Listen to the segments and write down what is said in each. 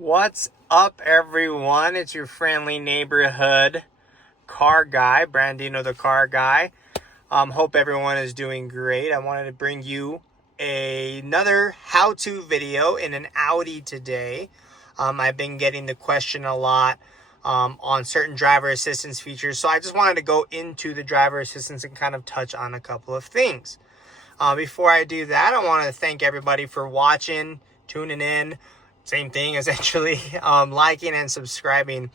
What's up, everyone? It's your friendly neighborhood car guy, Brandino the car guy. Hope everyone is doing great. I wanted to bring you another how-to video in an Audi today. I've been getting the question a lot on certain driver assistance features, so I just wanted to go into the driver assistance and kind of touch on a couple of things. Before I do that, I want to thank everybody for watching, tuning in. Same thing, essentially, liking and subscribing.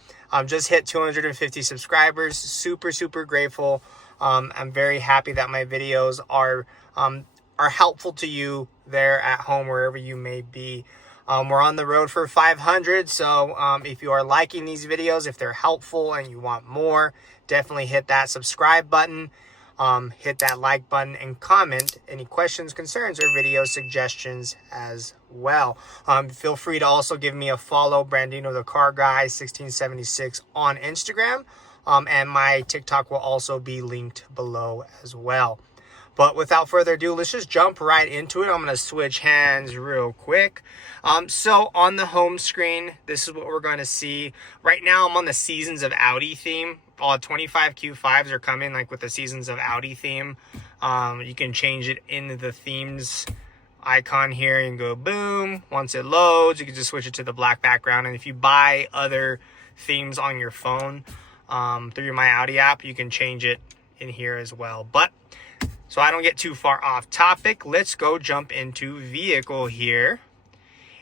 Just hit 250 subscribers. Super grateful. I'm very happy that my videos are helpful to you there at home, wherever you may be. We're on the road for 500, so if you are liking these videos, if they're helpful and you want more, definitely hit that subscribe button. Hit that like button and comment any questions, concerns, or video suggestions as well. Feel free to also give me a follow, Brandino the Car Guy 1676 on Instagram, and my TikTok will also be linked below as well. But without further ado, let's just jump right into it. I'm going to switch hands real quick. So on the home screen, this is what we're going to see. Right now, I'm on the Seasons of Audi theme. All 25 Q5s are coming like with the Seasons of Audi theme. You can change it in the themes icon here and go boom. Once it loads, you can just switch it to the black background. And if you buy other themes on your phone through your My Audi app, you can change it in here as well. But so I don't get too far off topic, let's go jump into vehicle here.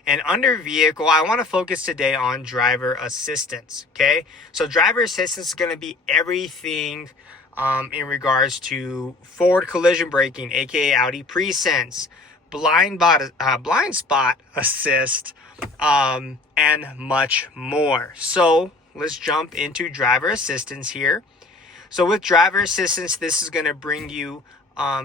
And under vehicle, I want to focus today on driver assistance, okay? So driver assistance is going to be everything in regards to forward collision braking, aka Audi Presense, blind spot assist, and much more. So let's jump into driver assistance here. So with driver assistance, this is going to bring you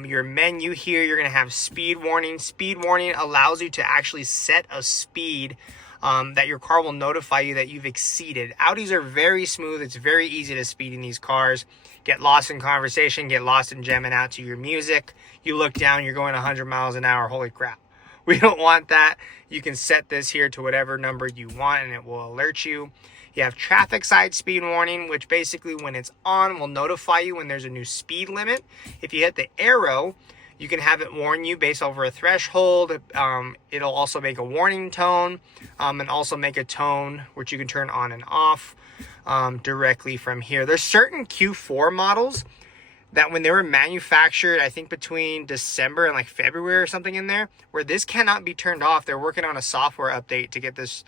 your menu here. You're going to have speed warning. Speed warning allows you to actually set a speed that your car will notify you that you've exceeded. Audis are very smooth. It's very easy to speed in these cars. Get lost in conversation, get lost in jamming out to your music. You look down, you're going 100 miles an hour. Holy crap. We don't want that. You can set this here to whatever number you want and it will alert you. You have traffic side speed warning, which basically when it's on will notify you when there's a new speed limit. If you hit the arrow, you can have it warn you based over a threshold. It'll also make a warning tone and also make a tone which you can turn on and off directly from here. There's certain Q4 models that when they were manufactured, I think between December and like February or something in there, where this cannot be turned off. They're working on a software update to get this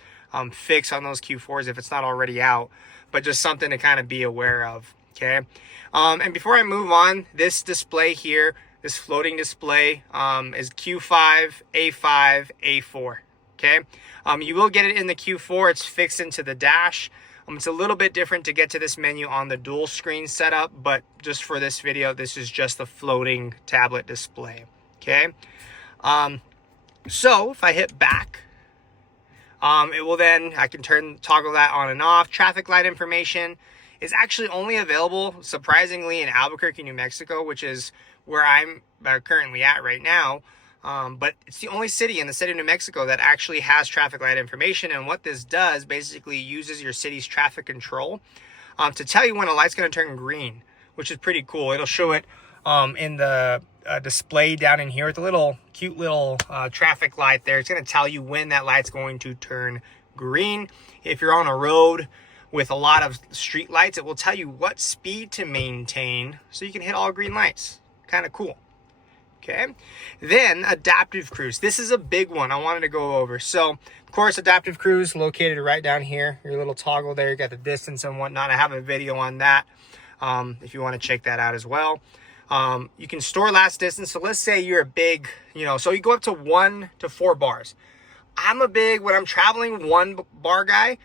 fix on those Q4s if it's not already out, but just something to kind of be aware of, okay? And before I move on, this display here, this floating display is Q5, A5, A4, okay? You will get it in the Q4. It's fixed into the dash. It's a little bit different to get to this menu on the dual screen setup, but just for this video, this is just the floating tablet display, okay? So if I hit back, it will then, I can toggle that on and off. Traffic light information is actually only available, surprisingly, in Albuquerque, New Mexico, which is where I'm currently at right now. But it's the only city in the state of New Mexico that actually has traffic light information. And what this does basically uses your city's traffic control to tell you when a light's going to turn green, which is pretty cool. It'll show it in the display down in here with a cute little traffic light there. It's going to tell you when that light's going to turn green. If you're on a road with a lot of street lights, it will tell you what speed to maintain so you can hit all green lights. Kind of cool. Okay, then adaptive cruise. This is a big one I wanted to go over. So, of course, adaptive cruise located right down here. Your little toggle there, you got the distance and whatnot. I have a video on that if you want to check that out as well. You can store last distance. So let's say you're a big, so you go up to 1 to 4 bars. I'm a big, when I'm traveling, 1 bar guy.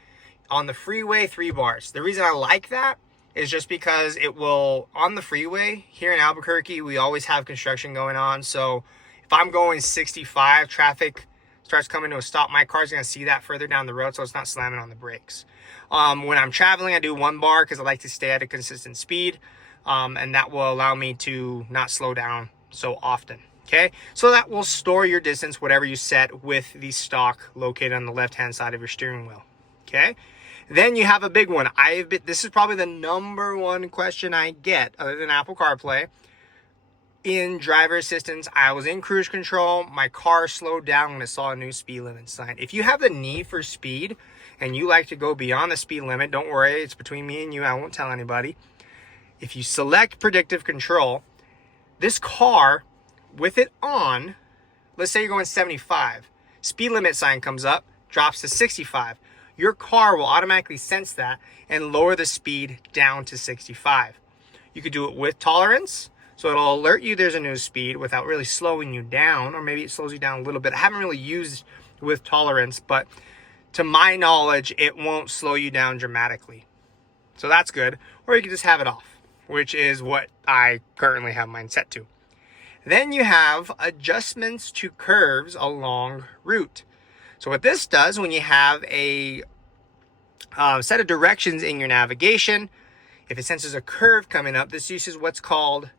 On the freeway, 3 bars. The reason I like that is just because it will, on the freeway here in Albuquerque, we always have construction going on. So if I'm going 65, traffic starts coming to a stop, my car's going to see that further down the road, so it's not slamming on the brakes. When I'm traveling, I do 1 bar because I like to stay at a consistent speed, and that will allow me to not slow down so often. Okay, so that will store your distance, whatever you set, with the stock located on the left-hand side of your steering wheel. Okay. Then you have a big one. This is probably the number one question I get other than Apple CarPlay. In driver assistance, I was in cruise control. My car slowed down when it saw a new speed limit sign. If you have the need for speed and you like to go beyond the speed limit, don't worry. It's between me and you. I won't tell anybody. If you select predictive control, this car, with it on, let's say you're going 75. Speed limit sign comes up, drops to 65. Your car will automatically sense that and lower the speed down to 65. You could do it with tolerance. So it'll alert you there's a new speed without really slowing you down, or maybe it slows you down a little bit. I haven't really used with tolerance, but to my knowledge, it won't slow you down dramatically. So that's good. Or you can just have it off, which is what I currently have mine set to. Then you have adjustments to curves along route. So what this does when you have a set of directions in your navigation, if it senses a curve coming up, this uses what's called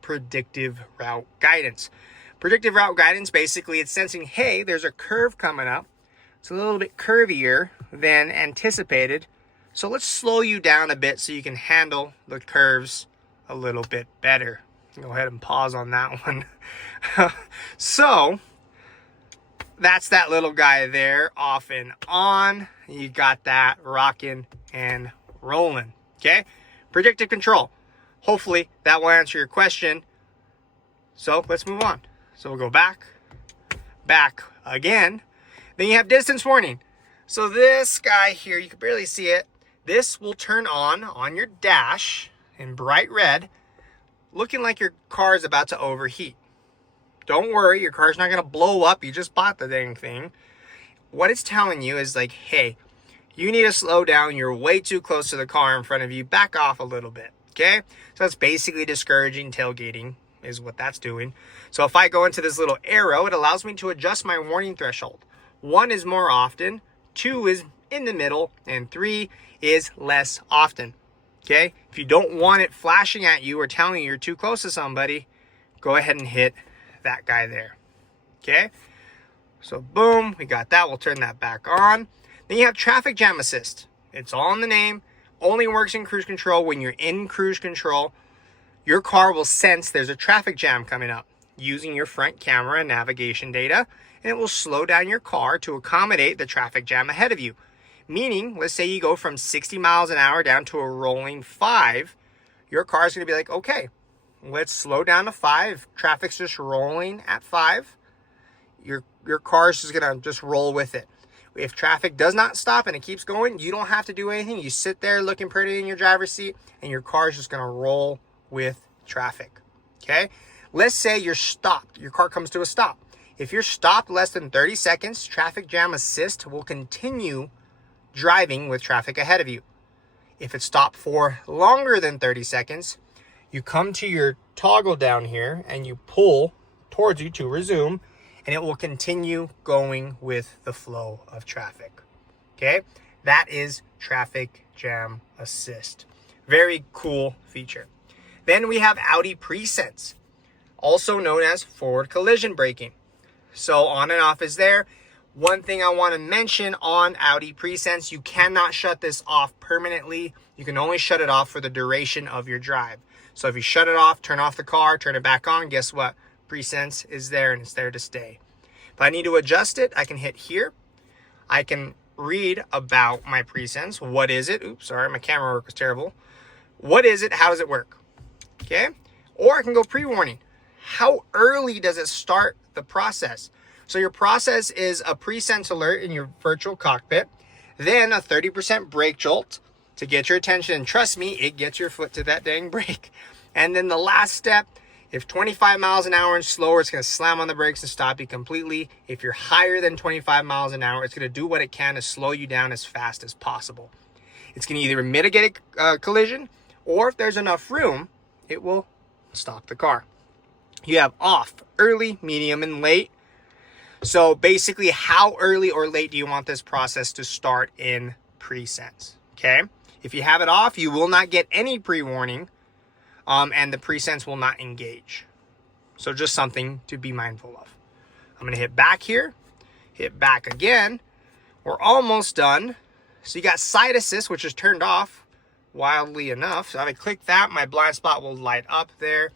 predictive route guidance. Predictive route guidance, basically it's sensing, hey, there's a curve coming up. It's a little bit curvier than anticipated. So let's slow you down a bit so you can handle the curves a little bit better. Go ahead and pause on that one. So that's that little guy there, off and on. You got that rocking and rolling. Okay? Predictive control. Hopefully that will answer your question. So let's move on. So we'll go back again. Then you have distance warning. So this guy here, you can barely see it. This will turn on your dash in bright red, looking like your car is about to overheat. Don't worry, your car's not going to blow up. You just bought the dang thing. What it's telling you is like, hey, you need to slow down. You're way too close to the car in front of you. Back off a little bit. Okay, so that's basically discouraging tailgating is what that's doing. So if I go into this little arrow, it allows me to adjust my warning threshold. 1 is more often, 2 is in the middle, and 3 is less often. Okay, if you don't want it flashing at you or telling you you're too close to somebody, go ahead and hit that guy there. Okay, so boom, we got that. We'll turn that back on. Then you have traffic jam assist. It's all in the name. Only works in cruise control. When you're in cruise control, your car will sense there's a traffic jam coming up using your front camera and navigation data, and it will slow down your car to accommodate the traffic jam ahead of you. Meaning, let's say you go from 60 miles an hour down to a rolling 5, your car is going to be like, okay, let's slow down to 5. Traffic's just rolling at 5. Your car is just going to just roll with it. If traffic does not stop and it keeps going, you don't have to do anything. You sit there looking pretty in your driver's seat, and your car is just going to roll with traffic. Okay? Let's say you're stopped. Your car comes to a stop. If you're stopped less than 30 seconds, traffic jam assist will continue driving with traffic ahead of you. If it's stopped for longer than 30 seconds, you come to your toggle down here and you pull towards you to resume, and it will continue going with the flow of traffic. Okay? That is traffic jam assist. Very cool feature. Then we have Audi Presense, also known as forward collision braking. So on and off is there. One thing I want to mention on Audi Presense, you cannot shut this off permanently. You can only shut it off for the duration of your drive. So if you shut it off, turn off the car, turn it back on, guess what? Presense is there and it's there to stay. If I need to adjust it, I can hit here. I can read about my Presense. What is it? Oops, sorry, my camera work was terrible. What is it? How does it work? Okay. Or I can go pre-warning. How early does it start the process? So your process is a Presense alert in your virtual cockpit, then a 30% brake jolt to get your attention. And trust me, it gets your foot to that dang brake. And then the last step, if 25 miles an hour and slower, it's going to slam on the brakes and stop you completely. If you're higher than 25 miles an hour, it's going to do what it can to slow you down as fast as possible. It's going to either mitigate a collision, or if there's enough room, it will stop the car. You have off, early, medium, and late. So basically, how early or late do you want this process to start in Presense? Okay. If you have it off, you will not get any pre-warning, and the Presense will not engage. So just something to be mindful of. I'm going to hit back here, hit back again. we're almost done. So you got side assist, which is turned off, wildly enough. So if I click that, my blind spot will light up there.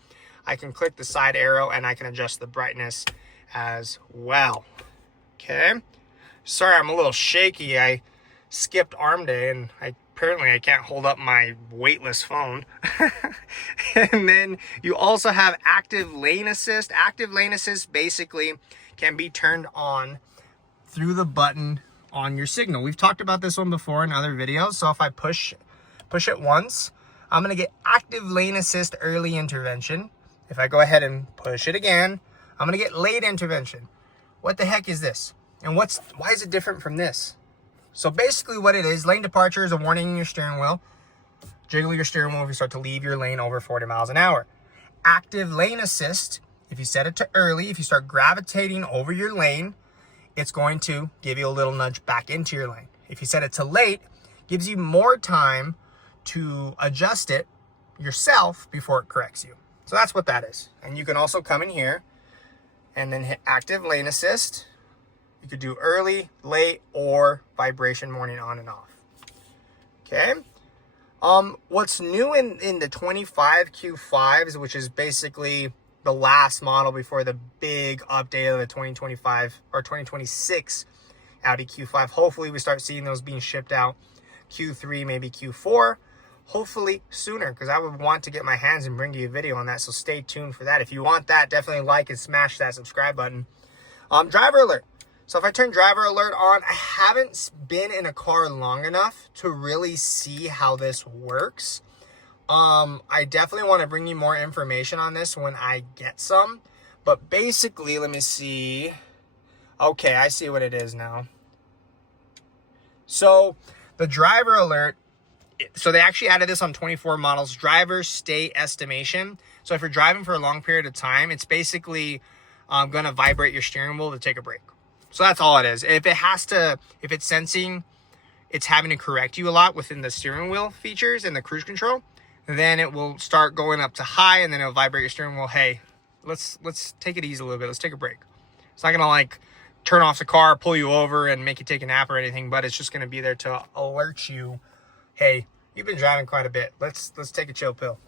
I can click the side arrow and I can adjust the brightness as well. Okay. Sorry, I'm a little shaky. I skipped arm day and apparently I can't hold up my weightless phone. And then you also have active lane assist. Active lane assist basically can be turned on through the button on your signal. We've talked about this one before in other videos. So if I push it once, I'm going to get active lane assist early intervention. If I go ahead and push it again, I'm going to get late intervention. What the heck is this? And why is it different from this? So basically what it is, lane departure is a warning in your steering wheel. Jiggle your steering wheel if you start to leave your lane over 40 miles an hour. Active lane assist, if you set it to early, if you start gravitating over your lane, it's going to give you a little nudge back into your lane. If you set it to late, it gives you more time to adjust it yourself before it corrects you. So that's what that is. And you can also come in here and then hit active lane assist. You could do early, late, or vibration warning on and off. Okay. What's new in the 25 Q5s, which is basically the last model before the big update of the 2025 or 2026 Audi Q5. Hopefully we start seeing those being shipped out Q3, maybe Q4. Hopefully sooner, because I would want to get my hands and bring you a video on that. So stay tuned for that. If you want that, definitely like and smash that subscribe button. Driver alert. So if I turn driver alert on, I haven't been in a car long enough to really see how this works. I definitely want to bring you more information on this when I get some. But basically, let me see. Okay, I see what it is now. So the driver alert, so they actually added this on 24 models, driver state estimation. So if you're driving for a long period of time, it's basically going to vibrate your steering wheel to take a break. So that's all it is. If it's sensing it's having to correct you a lot within the steering wheel features and the cruise control, then it will start going up to high and then it'll vibrate your steering wheel. Hey, let's take it easy a little bit. Let's take a break. It's not going to like turn off the car, pull you over and make you take a nap or anything, but it's just going to be there to alert you. Hey, you've been driving quite a bit. Let's take a chill pill.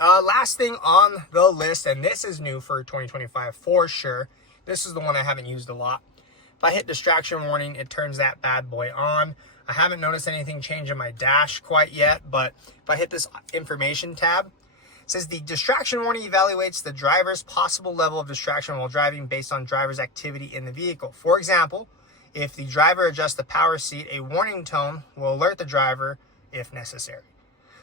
Last thing on the list, and this is new for 2025 for sure. This is the one I haven't used a lot. If I hit distraction warning, it turns that bad boy on. I haven't noticed anything change in my dash quite yet, but if I hit this information tab, it says the distraction warning evaluates the driver's possible level of distraction while driving based on driver's activity in the vehicle. For example, if the driver adjusts the power seat, a warning tone will alert the driver if necessary.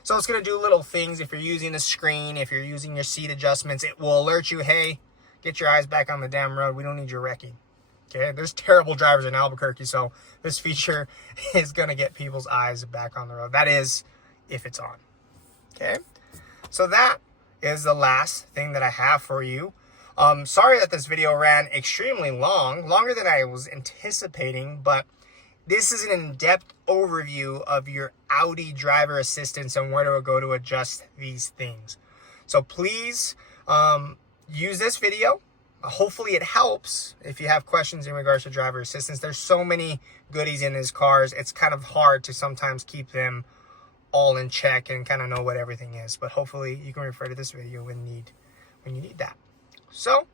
So it's going to do little things. If you're using the screen, if you're using your seat adjustments, it will alert you, hey, get your eyes back on the damn road. We don't need you wrecking. Okay, there's terrible drivers in Albuquerque, so this feature is going to get people's eyes back on the road. That is, if it's on. Okay, so that is the last thing that I have for you. Sorry that this video ran extremely long, longer than I was anticipating, but this is an in-depth overview of your Audi Driver Assistance and where to go to adjust these things. So please use this video. Hopefully it helps if you have questions in regards to driver assistance. There's so many goodies in these cars. It's kind of hard to sometimes keep them all in check and kind of know what everything is. But hopefully you can refer to this video when you need that. So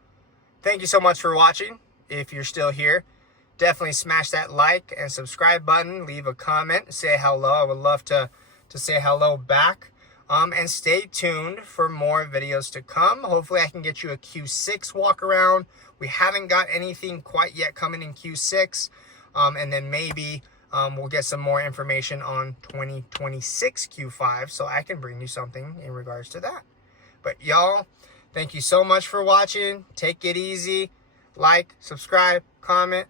thank you so much for watching. If you're still here, definitely smash that like and subscribe button. Leave a comment. Say hello. I would love to say hello back. And stay tuned for more videos to come. Hopefully I can get you a Q6 walk around. We haven't got anything quite yet coming in Q6. And then maybe we'll get some more information on 2026 Q5 so I can bring you something in regards to that. But y'all, thank you so much for watching. Take it easy. Like, subscribe, comment,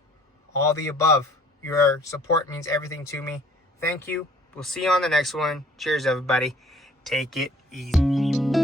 all the above. Your support means everything to me. Thank you. We'll see you on the next one. Cheers, everybody. Take it easy.